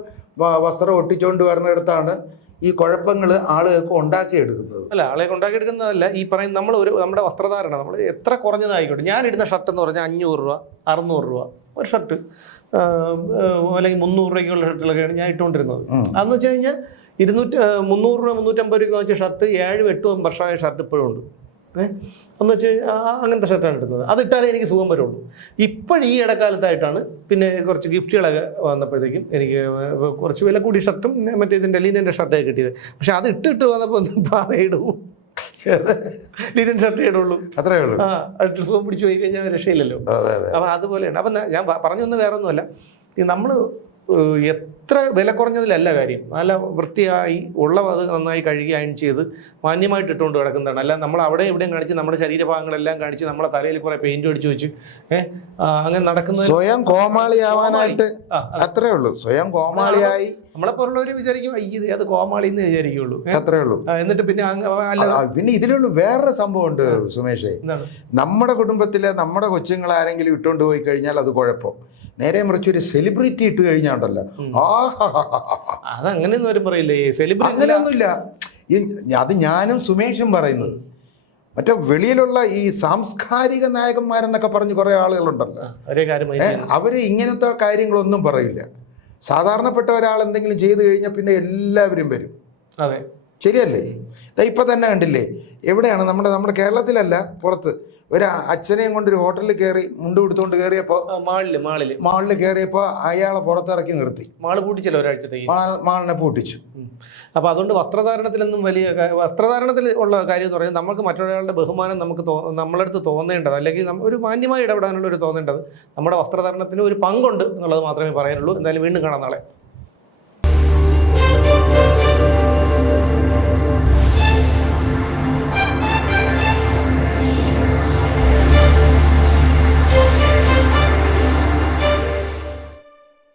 വസ്ത്രം ഒട്ടിച്ചുകൊണ്ട് വരുന്നിടത്താണ് ഈ കുഴപ്പങ്ങൾ ആളുകൾക്ക് ഉണ്ടാക്കിയെടുക്കുന്നത്. അല്ല ആളുകൾക്ക് ഉണ്ടാക്കിയെടുക്കുന്നതല്ല ഈ പറയുന്ന നമ്മൾ ഒരു നമ്മുടെ വസ്ത്രധാരണ നമ്മൾ എത്ര കുറഞ്ഞതായിക്കോട്ടെ. ഞാൻ ഇടുന്ന ഷർട്ട് എന്ന് പറഞ്ഞാൽ അഞ്ഞൂറ് രൂപ അറുന്നൂറ് രൂപ ഒരു ഷർട്ട് അല്ലെങ്കിൽ മുന്നൂറ് രൂപയ്ക്കുള്ള ഷർട്ടുകളൊക്കെയാണ് ഞാൻ ഇട്ടുകൊണ്ടിരുന്നത്. അതെന്ന് വെച്ച് കഴിഞ്ഞാൽ ഇരുന്നൂറ്റി മുന്നൂറ് രൂപ മുന്നൂറ്റമ്പത് രൂപ വെച്ച ഷർട്ട് ഏഴും എട്ടും വർഷമായ ഷർട്ട് ഇപ്പോഴും ഉണ്ട്. എന്ന് വെച്ച് കഴിഞ്ഞാൽ അങ്ങനത്തെ ഷർട്ടാണ് ഇടുന്നത്. അത് ഇട്ടാലേ എനിക്ക് സുഖം വരുള്ളൂ. ഇപ്പോഴും ഈ ഇടക്കാലത്തായിട്ടാണ് പിന്നെ കുറച്ച് ഗിഫ്റ്റുകളൊക്കെ വന്നപ്പോഴത്തേക്കും എനിക്ക് കുറച്ച് വില കൂടി ഷർട്ടും പിന്നെ മറ്റേ ഇതിന്റെ ലീനന്റെ ഷർട്ടൊക്കെ കിട്ടിയത്. പക്ഷെ അത് ഇട്ടിട്ട് വന്നപ്പോൾ ഒന്നും ലിനൻ ഷർട്ട് ലീനൻ ഷർട്ടേ ഇടുള്ളൂ. അത്രേ ഉള്ളൂ. ആ അത് സുഖം പിടിച്ചു പോയി കഴിഞ്ഞാൽ രക്ഷയില്ലല്ലോ. അപ്പം അതുപോലെയാണ് അപ്പം ഞാൻ പറഞ്ഞൊന്നും പറഞ്ഞു വേറെ ഒന്നുമല്ല നമ്മൾ എത്ര വില കുറഞ്ഞതിലല്ല കാര്യം. നല്ല വൃത്തിയായി ഉള്ള അത് നന്നായി കഴുകി അയൺ ചെയ്ത് മാന്യമായിട്ട് ഇട്ടുകൊണ്ട് കിടക്കുന്നതാണ്. അല്ല നമ്മൾ അവിടെ ഇവിടെയും കാണിച്ച് നമ്മുടെ ശരീരഭാഗങ്ങളെല്ലാം കാണിച്ച് നമ്മളെ തലയിൽ കുറെ പെയിന്റ് അടിച്ചു വെച്ച് ഏഹ് അങ്ങനെ നടക്കുന്നത് സ്വയം കോമാളിയാവാനായിട്ട് ആവാനായിട്ട് അത്രേ ഉള്ളൂ. സ്വയം കോമാളിയായി നമ്മളെ പോലുള്ളവർ വിചാരിക്കും ഇത് അത് കോമാളി എന്ന് വിചാരിക്കുള്ളൂ അത്രേ ഉള്ളൂ. എന്നിട്ട് പിന്നെ അല്ല പിന്നെ ഇതിലുള്ള വേറൊരു സംഭവം ഉണ്ട് സുമേഷേ. നമ്മുടെ കുടുംബത്തിലെ നമ്മുടെ കൊച്ചുങ്ങൾ ആരെങ്കിലും ഇട്ടുകൊണ്ട് പോയി കഴിഞ്ഞാൽ അത് കുഴപ്പം. നേരെ മറിച്ച് ഒരു സെലിബ്രിറ്റി ഇട്ട് കഴിഞ്ഞാണ്ടല്ലോ. അതങ്ങനെയൊന്നും ആരും പറയില്ലേ? അങ്ങനെയൊന്നുമില്ല. അത് ഞാനും സുമേഷും പറയുന്നത്. മറ്റേ വെളിയിലുള്ള ഈ സാംസ്കാരിക നായകന്മാരെന്നൊക്കെ പറഞ്ഞ് കുറേ ആളുകളുണ്ടല്ലോ. അവർ ഇങ്ങനത്തെ കാര്യങ്ങളൊന്നും പറയില്ല. സാധാരണപ്പെട്ട ഒരാൾ എന്തെങ്കിലും ചെയ്തു കഴിഞ്ഞാൽ പിന്നെ എല്ലാവരും വരും. അതെ. ശരിയല്ലേ? ഇപ്പൊ തന്നെ കണ്ടില്ലേ? എവിടെയാണ്? നമ്മുടെ നമ്മുടെ കേരളത്തിലല്ല പുറത്ത്. ഒരു അച്ഛനെയും കൊണ്ട് ഒരു ഹോട്ടലിൽ കയറി മുണ്ട് കൊടുത്തുകൊണ്ട് കയറിയപ്പോൾ ആ, മാളിൽ മാളിൽ. മാളിൽ കയറിയപ്പോൾ അയാളെ പുറത്തിറക്കി നിർത്തി. മാൾ പൂട്ടിച്ചല്ലോ ഒരാഴ്ചത്തേക്ക്. മാൾ മാളിനെ പൂട്ടിച്ചു. അപ്പൊ അതുകൊണ്ട് വസ്ത്രധാരണത്തിലൊന്നും വലിയ വസ്ത്രധാരണത്തിൽ ഉള്ള കാര്യം എന്ന് പറയുന്നത് നമുക്ക് മറ്റൊരാളുടെ ബഹുമാനം നമുക്ക് നമ്മളടുത്ത് തോന്നേണ്ടത്. അല്ലെങ്കിൽ ഒരു മാന്യമായി ഇടപെടാനുള്ള ഒരു തോന്നേണ്ടത്. നമ്മുടെ വസ്ത്രധാരണത്തിന് ഒരു പങ്കുണ്ട് എന്നുള്ളത് മാത്രമേ പറയാനുള്ളൂ. എന്തായാലും വീണ്ടും കാണാം നാളെ.